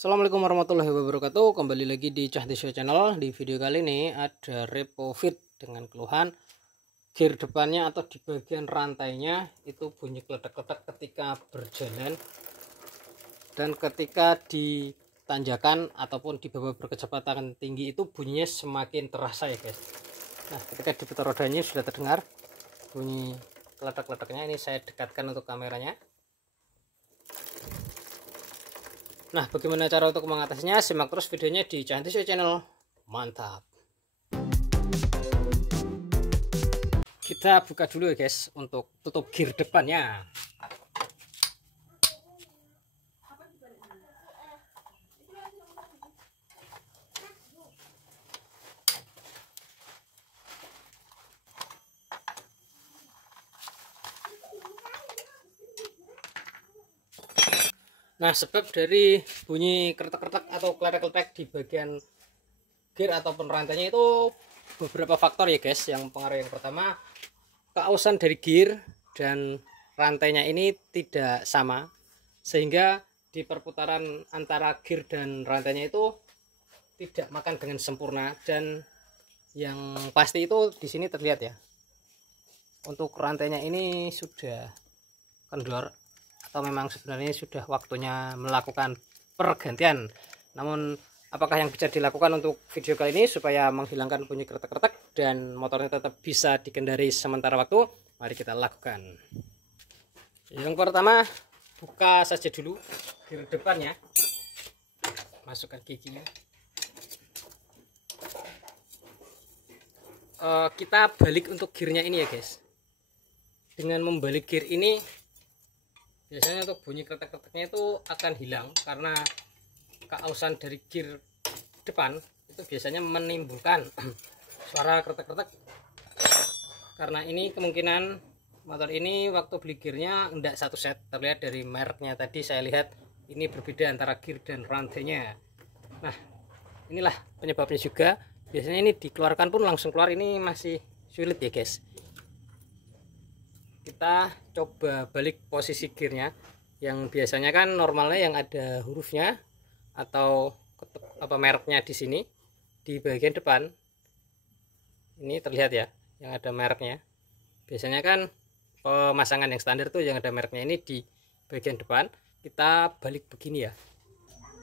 Assalamualaikum warahmatullahi wabarakatuh. Kembali lagi di Cahdisyo Channel. Di video kali ini ada repo-fit dengan keluhan gear depannya atau di bagian rantainya itu bunyi kletek-kletek ketika berjalan dan ketika di tanjakan ataupun di bawah berkecepatan tinggi itu bunyinya semakin terasa ya guys. Nah, ketika diputar rodanya sudah terdengar bunyi kletek-kleteknya. Ini saya dekatkan untuk kameranya. Nah, bagaimana cara untuk mengatasinya? Simak terus videonya di Cahdisyo Channel. Mantap. Kita buka dulu ya guys untuk tutup gear depannya. Nah, sebab dari bunyi kretek-kretek atau kletek-kletek di bagian gear ataupun rantainya itu beberapa faktor ya guys. Yang pengaruh yang pertama, keausan dari gear dan rantainya ini tidak sama, sehingga di perputaran antara gear dan rantainya itu tidak makan dengan sempurna. Dan yang pasti itu di sini terlihat ya, untuk rantainya ini sudah kendor atau memang sebenarnya sudah waktunya melakukan pergantian. Namun apakah yang bisa dilakukan untuk video kali ini supaya menghilangkan bunyi kretek-kretek dan motornya tetap bisa dikendari sementara waktu? Mari kita lakukan. Yang pertama, buka saja dulu gear depannya, masukkan giginya. Kita balik untuk gearnya ini ya guys. Dengan membalik gear ini biasanya untuk bunyi kretek-kreteknya itu akan hilang, karena keausan dari gear depan itu biasanya menimbulkan suara kretek-kretek. Karena ini kemungkinan motor ini waktu beli gearnya enggak satu set. Terlihat dari mereknya tadi saya lihat ini berbeda antara gear dan rantainya. Nah, inilah penyebabnya juga. Biasanya ini dikeluarkan pun langsung keluar, ini masih sulit ya guys. Kita coba balik posisi gearnya, yang biasanya kan normalnya yang ada hurufnya atau mereknya di sini di bagian depan ini terlihat ya, yang ada mereknya. Biasanya kan pemasangan yang standar tuh yang ada mereknya ini di bagian depan. Kita balik begini ya,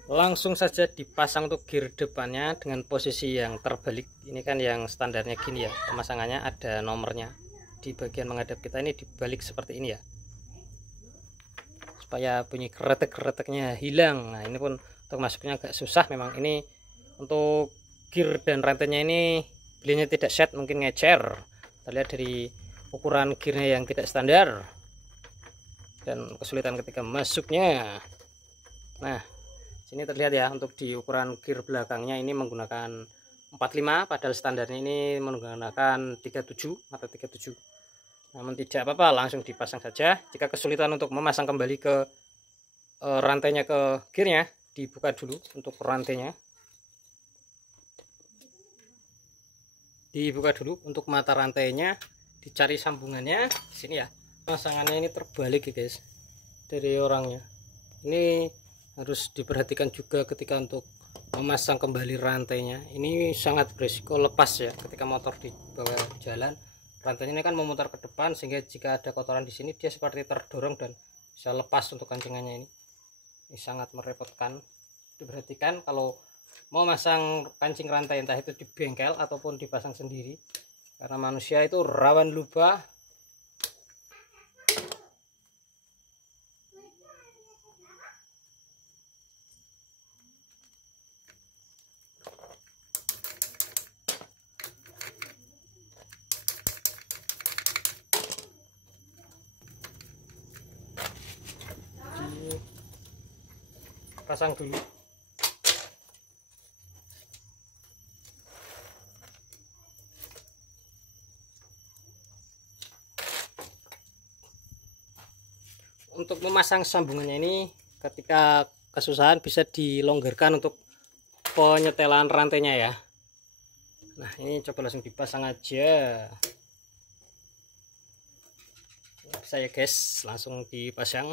langsung saja dipasang untuk gear depannya dengan posisi yang terbalik. Ini kan yang standarnya gini ya, pemasangannya ada nomornya. Di bagian menghadap kita ini dibalik seperti ini ya, supaya bunyi kretek-kreteknya hilang. Nah, ini pun untuk masuknya agak susah memang. Ini untuk gear dan rantainya ini belinya tidak set, mungkin ngecer. Terlihat dari ukuran gearnya yang tidak standar dan kesulitan ketika masuknya. Nah, sini terlihat ya, untuk di ukuran gear belakangnya ini menggunakan 45, padahal standarnya ini menggunakan 37 atau 37. Namun tidak apa-apa, langsung dipasang saja. Jika kesulitan untuk memasang kembali ke rantainya ke gearnya, dibuka dulu untuk rantainya. Dibuka dulu untuk mata rantainya, dicari sambungannya di sini ya. Pasangannya ini terbalik ya guys dari orangnya. Ini harus diperhatikan juga ketika untuk memasang kembali rantainya. Ini sangat berisiko lepas ya ketika motor di bawah jalan. Rantainya ini kan memutar ke depan, sehingga jika ada kotoran di sini dia seperti terdorong dan bisa lepas untuk kancingannya ini. Ini sangat merepotkan. Diperhatikan kalau mau masang kancing rantai, entah itu di bengkel ataupun dipasang sendiri, karena manusia itu rawan lupa. Pasang dulu. Untuk memasang sambungannya ini, ketika kesusahan bisa dilonggarkan untuk penyetelan rantainya ya. Nah, ini coba langsung dipasang aja. Bisa ya guys, langsung dipasang.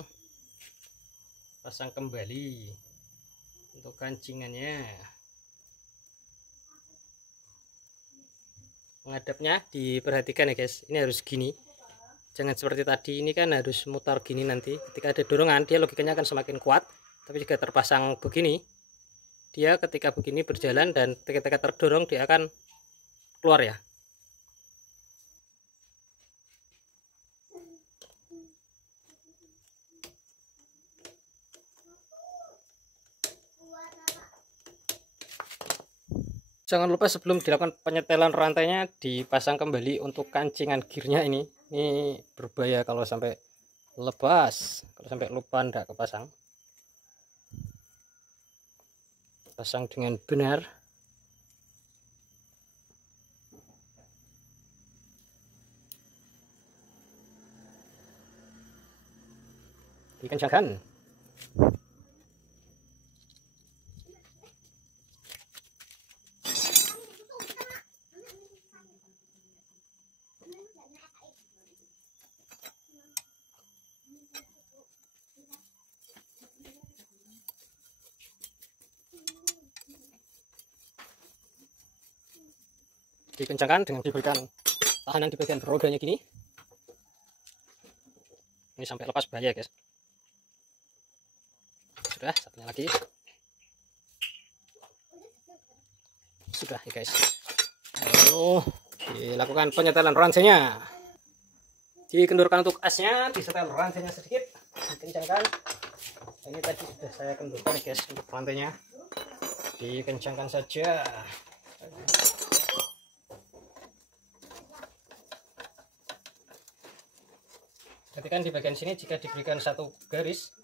Pasang kembali. Untuk kancingannya. Menghadapnya diperhatikan ya guys, ini harus gini, jangan seperti tadi. Ini kan harus mutar gini, nanti ketika ada dorongan dia logikanya akan semakin kuat. Tapi jika terpasang begini, dia ketika begini berjalan dan ketika terdorong dia akan keluar ya. Jangan lupa sebelum dilakukan penyetelan rantainya dipasang kembali untuk kancingan gearnya ini. Ini berbahaya kalau sampai lepas, kalau sampai lupa ndak kepasang. Pasang dengan benar. Dikencangkan. Dikencangkan dengan diberikan tahanan di bagian rodanya gini. Ini sampai lepas bahaya guys. Sudah, satunya lagi. Sudah ya guys. Lalu dilakukan penyetelan rantainya. Dikendurkan untuk asnya, disetel rantainya sedikit, dikencangkan. Ini tadi sudah saya kendurkan guys untuk rantainya. Dikencangkan saja. Perhatikan di bagian sini, jika diberikan satu garis,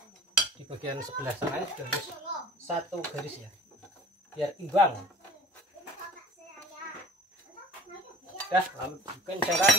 di bagian sebelah sana sudah harus satu garis ya, biar imbang. Dah, lalu dikencangkan.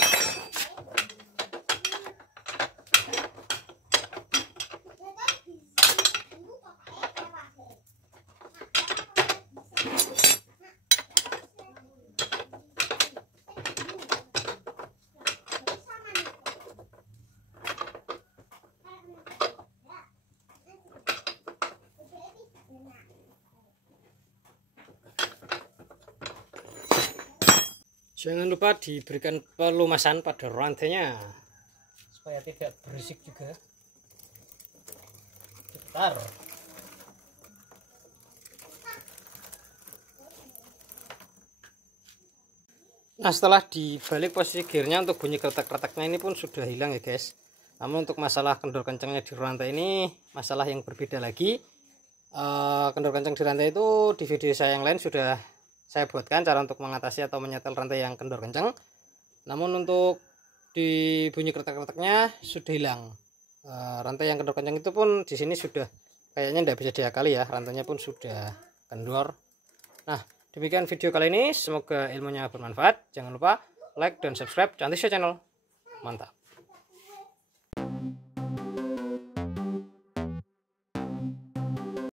Jangan lupa diberikan pelumasan pada rantainya supaya tidak berisik juga. Bentar. Nah, setelah dibalik posisi gearnya, untuk bunyi kretek-kreteknya ini pun sudah hilang ya guys. Namun untuk masalah kendor kencangnya di rantai ini masalah yang berbeda lagi. Kendor kencang di rantai itu di video saya yang lain sudah saya buatkan cara untuk mengatasi atau menyetel rantai yang kendor kencang. Namun untuk di bunyi kretek-kreteknya sudah hilang. Rantai yang kendor kencang itu pun di sini sudah kayaknya tidak bisa diakali ya, rantainya pun sudah kendor. Nah, demikian video kali ini, semoga ilmunya bermanfaat. Jangan lupa like dan subscribe Cantisya Channel. Mantap.